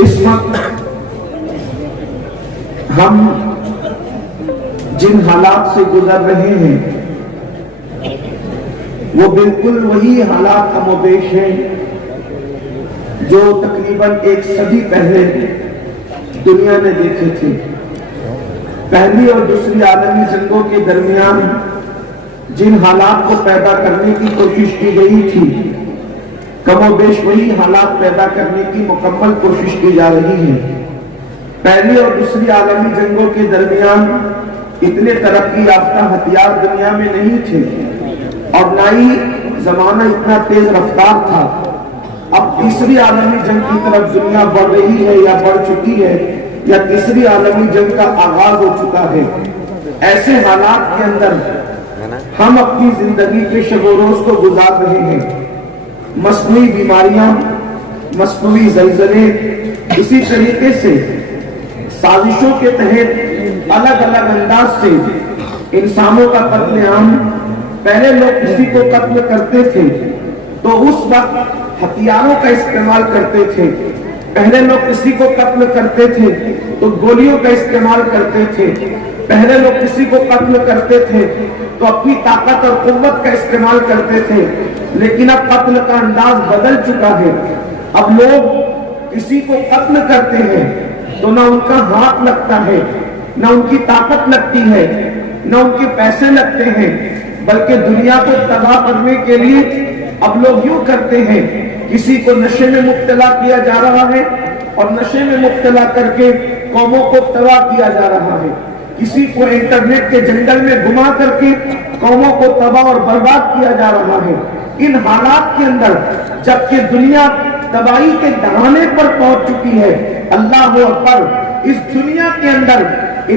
اس وقت ہم جن حالات سے گزر رہے ہیں وہ بالکل وہی حالات کم و بیش ہیں جو تقریباً 1 صدی پہلے دنیا نے دیکھے تھے۔ پہلی اور دوسری عالمی جنگوں کے درمیان جن حالات کو پیدا کرنے کی کوشش کی گئی تھی، کم و بیش وہی حالات پیدا کرنے کی مکمل کوشش کی جا رہی ہے۔ پہلی اور دوسری عالمی جنگوں کے درمیان اتنے ترقی یافتہ ہتھیار دنیا میں نہیں تھے اور نہ ہی زمانہ اتنا تیز رفتار تھا۔ اب تیسری عالمی جنگ کی طرف دنیا بڑھ رہی ہے یا بڑھ چکی ہے یا تیسری عالمی جنگ کا آغاز ہو چکا ہے۔ ایسے حالات کے اندر ہم اپنی زندگی کے شب و روز کو گزار رہے ہیں۔ مصنوعی بیماریاں، مصنوعی زلزلے، اسی طریقے سے سازشوں کے تحت الگ الگ انداز سے انسانوں کا قتل عام۔ پہلے لوگ کسی کو قتل کرتے تھے تو اس وقت ہتھیاروں کا استعمال کرتے تھے۔ پہلے لوگ کسی کو قتل کرتے تھے تو گولیوں کا استعمال کرتے تھے۔ پہلے لوگ کسی کو قتل کرتے تھے تو اپنی طاقت اور قوت کا استعمال کرتے تھے، لیکن اب قتل کا انداز بدل چکا ہے۔ اب لوگ کسی کو قتل کرتے ہیں تو نہ ان کا ہاتھ لگتا ہے، نہ ان کی طاقت لگتی ہے، نہ ان کے پیسے لگتے ہیں، بلکہ دنیا کو تباہ کرنے کے لیے اب لوگ یوں کرتے ہیں، کسی کو نشے میں مبتلا کیا جا رہا ہے اور نشے میں مبتلا کر کے قوموں کو تباہ کیا جا رہا ہے، کسی کو انٹرنیٹ کے جنگل میں گما کر کے قوموں کو تباہ اور برباد کیا جا رہا ہے۔ ان حالات کے اندر جبکہ دنیا تباہی کے دہانے پر پہنچ چکی ہے، اللہ اکبر، اس دنیا کے اندر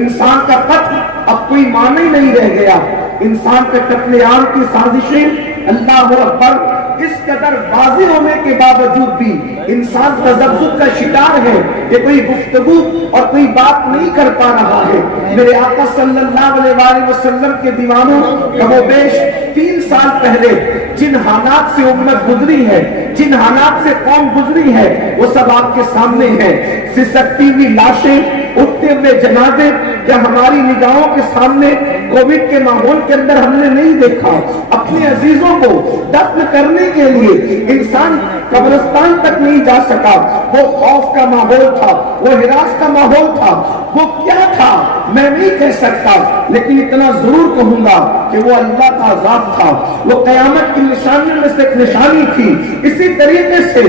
انسان کا قتل اب کوئی معنی نہیں رہ گیا۔ انسان کے قتل عام کی سازشیں، اللہ اکبر، اس قدر واضح ہونے کے باوجود بھی انسان تذبذب کا شکار ہے کہ کوئی گفتگو اور کوئی بات نہیں کر پا رہا ہے۔ میرے آقا صلی اللہ علیہ وآلہ وسلم کے دیوانوں، کم و بیش 3 سال پہلے جن حالات سے امت گزری ہے، جن حالات سے قوم گزری ہے، وہ سب آپ کے سامنے ہیں۔ سسکتی ہوئی لاشیں، اٹھتے ہوئے جنازے، کیا ہماری نگاہوں کے سامنے کووڈ کے ماحول کے اندر ہم نے نہیں دیکھا؟ اپنے عزیزوں کو دفن کرنے کے لیے انسان قبرستان تک نہیں جا سکا۔ وہ خوف کا ماحول تھا، وہ ہراس کا ماحول تھا، وہ کیا تھا میں نہیں کہہ سکتا، لیکن اتنا ضرور کہوں گا کہ وہ اللہ کا عذاب تھا، وہ قیامت کی نشانیوں میں سے ایک نشانی تھی۔ اسی طریقے سے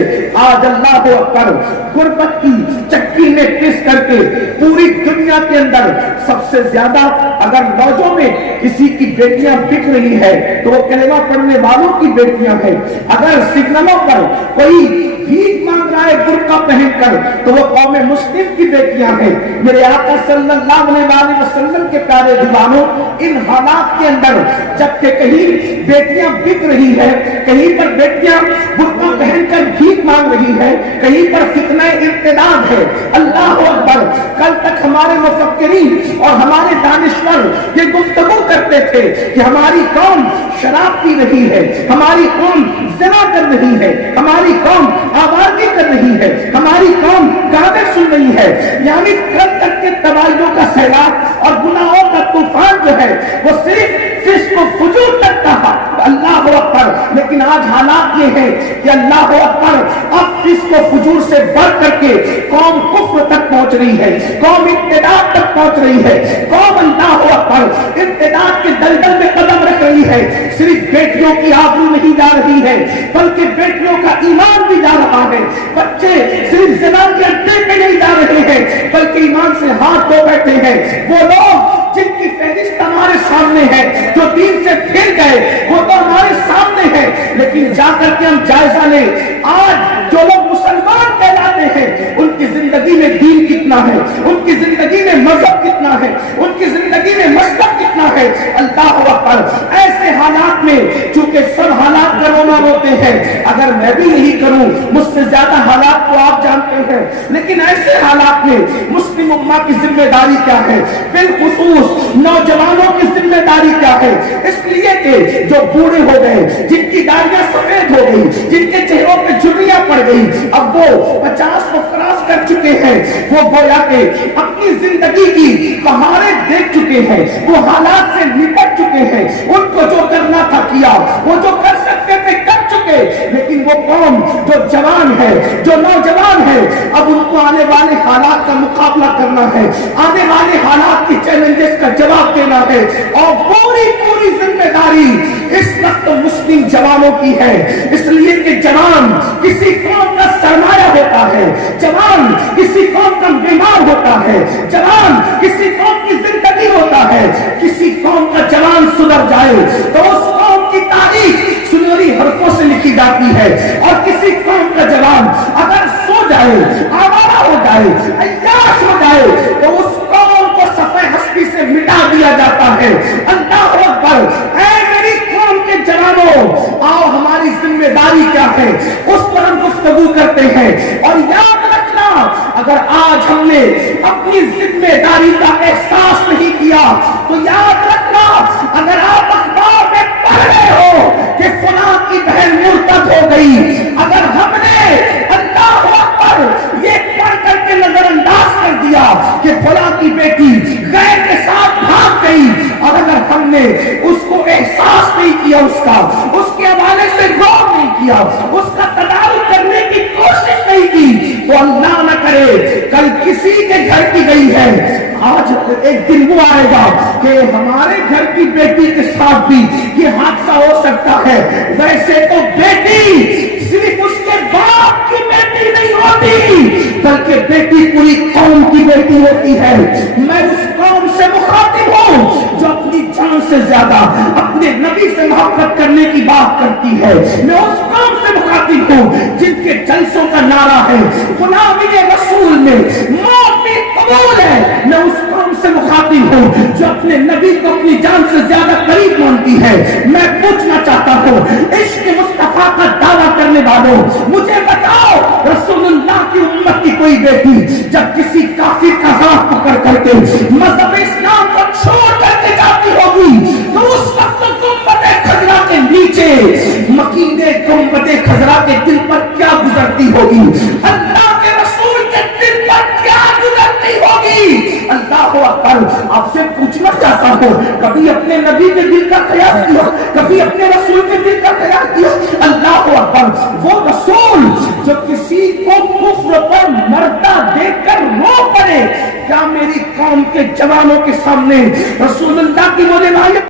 آج اللہ اکبر غربت کی چکی میں پس کر کے پوری دنیا کے اندر سب سے زیادہ اگر لوجوں میں کسی کی بیٹیاں بک رہی ہے تو وہ کلمہ پڑھنے والوں کی بیٹیاں ہیں۔ اگر سگنلوں پر کوئی بھیک مانگ رہا ہے برقع پہن کر تو وہ قوم مسلم کی بیٹیاں ہیں۔ میرے آقا صلی اللہ علیہ وآلہ وسلم کے پیارے دیوانوں، ان حالات کے اندر جبکہ کہیں بیٹیاں بک رہی ہے، کہیں پر بیٹیاں برقع پہن کر بھیک مانگ رہی ہے، کہیں پر فتنہ ارتداد ہے، اللہ اکبر، کل تک ہمارے مفکرین اور ہمارے دانشور یہ گفتگو کرتے تھے کہ ہماری قوم شراب پی رہی ہے، ہماری قوم زنا کر رہی ہے، ہماری قوم آوارگی کر رہی ہے، ہماری قوم گانے سن رہی ہے، یعنی کل تک کے تباہیوں کا سیلاب اور گناہوں کا طوفان جو ہے وہ صرف فسق و فجور تک کہا، اللہ اکبر، لیکن آج حالات یہ ہے کہ اللہ اکبر، اب فسق و فجور سے بڑھ کر کے قوم کفر تک پہنچ رہی ہے، قوم ارتداد تک پہنچ رہی ہے، قوم اللہ اکبر ارتداد کے دلدل میں قدم رکھ رہی ہے۔ صرف بیٹیوں کی آبرو نہیں جا رہی ہے بلکہ بیٹیوں کا ایمان بھی جا رہا ہے۔ بچے صرف زنا کے اڈے پہ نہیں جا رہے ہیں بلکہ ایمان سے ہاتھ دھو بیٹھے ہیں۔ وہ لوگ جن کی فہرست ہمارے سامنے ہے، جو دین سے پھر گئے، وہ تو ہمارے سامنے ہے، لیکن جا کر کے ہم جائزہ لیں، آج جو لوگ مسلمان کہلاتے ہیں ان کی زندگی میں دین کتنا ہے، ان کی زندگی میں مذہب کتنا ہے، ان کی زندگی میں مسلک کتنا ہے، اللہ اکبر۔ ایسے حالات میں چونکہ سب حالات کا رونا روتے ہیں، اگر میں بھی یہی کروں، مجھ سے زیادہ حالات کو آپ جانتے ہیں، لیکن ایسے حالات میں مسلم امہ کی ذمہ داری کیا ہے، بالخصوص نوجوانوں کی ذمہ داری کیا ہے؟ اس لیے کہ جو بوڑھے ہو گئے، جن کی داڑیاں سفید ہو گئی، جن کے چہروں پہ جھریاں پڑ گئی، اب وہ 50 کو کراس کر چکے ہیں، وہ گویا کہ اپنی زندگی کی بہاریں دیکھ چکے ہیں، وہ حالات سے نپٹ چکے ہیں، ان کو جو کرنا تھا کیا، وہ جو کر سکتے تھے کر چکے. لیکن وہ قوم جو جوان ہے، جو نوجوان ہے، اب ان کو آنے والے حالات کا مقابلہ کرنا ہے، آنے والے حالات کی چیلنجز کا جواب دینا ہے، اور پوری ذمہ داری اس وقت مسلم جوانوں کی ہے. اس لیے کہ جوان کسی قوم کا سرمایہ ہوتا ہے، جوان کسی قوم کا بیمار ہوتا ہے، جوان کسی قوم کی زندگی ہوتا ہے. کسی قوم کا جوان سدھر جائے تو اس قوم کی تاریخ سنہری حرفوں سے لکھی جاتی ہے، اور کسی قوم کا جوان اگر سو جائے، آوارہ ہو جائے، عیاش ہو جائے، تو اس قوم کو صفحہ ہستی سے مٹا دیا جاتا ہے. اللہ اکبر. اے میری قوم کے جوانوں، آؤ ہماری ذمہ داری کیا ہے اس پر ہم گفتگو کرتے ہیں. اور یاد رکھنا، اگر آج ہم نے اپنی ذمہ داری کا احساس نہیں کیا تو یاد رکھنا، اگر آپ اخبار میں پڑھ رہے ہو کہ فلاں کی بہن مرتد ہو گئی، اگر ہم نے اللہ اکبر یہ پڑھ کر کے نظر انداز کر دیا کہ فلاں کی بیٹی غیر کے ساتھ بھاگ گئی، اور اگر ہم نے اس کو احساس نہیں کیا، اس کے حوالے سے غور نہیں کیا، اس کا تدارک کرنے کی کوشش نہیں کی، تو اللہ نہ کرے کل کسی کے گھر کی گئی ہے، آج ایک دن وہ آئے گا کہ ہمارے گھر کی بیٹی کے ساتھ بھی یہ حادثہ ہو سکتا ہے. ویسے تو بیٹی صرف اس کے باپ کی بیٹی نہیں ہوتی، بلکہ بیٹی پوری قوم کی بیٹی ہوتی ہے. میں اس قوم سے مخاطب ہوں جو اپنی جان سے زیادہ اپنے نبی سے محبت کرنے کی بات کرتی ہے. میں اس قوم سے مخاطب ہوں جن کے جلسوں کا نعرہ ہے غلامی رسول میں موت بھی قبول ہے. میں اس قوم سے مخاطب ہوں جو اپنے نبی کو اپنی جان سے زیادہ قریب مانتی ہے. میں پوچھنا چاہتا ہوں، عشق مصطفیٰ کا دعویٰ کرنے والوں، مجھے بتاؤ رسول اللہ کی امت کی کوئی بیٹی جب کسی کافر کا ہاتھ پکڑ کر کے مذہب اسلام کو چھوڑ کر کے جاتی ہوگی تو اس وقت گنبد خضرا کے نیچے مکین گنبد خضرا کے دل پر کیا گزرتی ہوگی، اللہ کے رسول کے دل پر کیا گزرتی ہوگی. اللہ اکبر. آپ سے پوچھنا چاہتا ہوں، کبھی اپنے نبی کے دل کا خیال کیا؟ کبھی اپنے رسول کے دل کا خیال کیا؟ اللہ اکبر. وہ رسول جو کسی کو کفر پر مردہ دیکھ کر رو پڑے، کیا میری قوم کے جوانوں کے سامنے رسول اللہ کی وہ روایت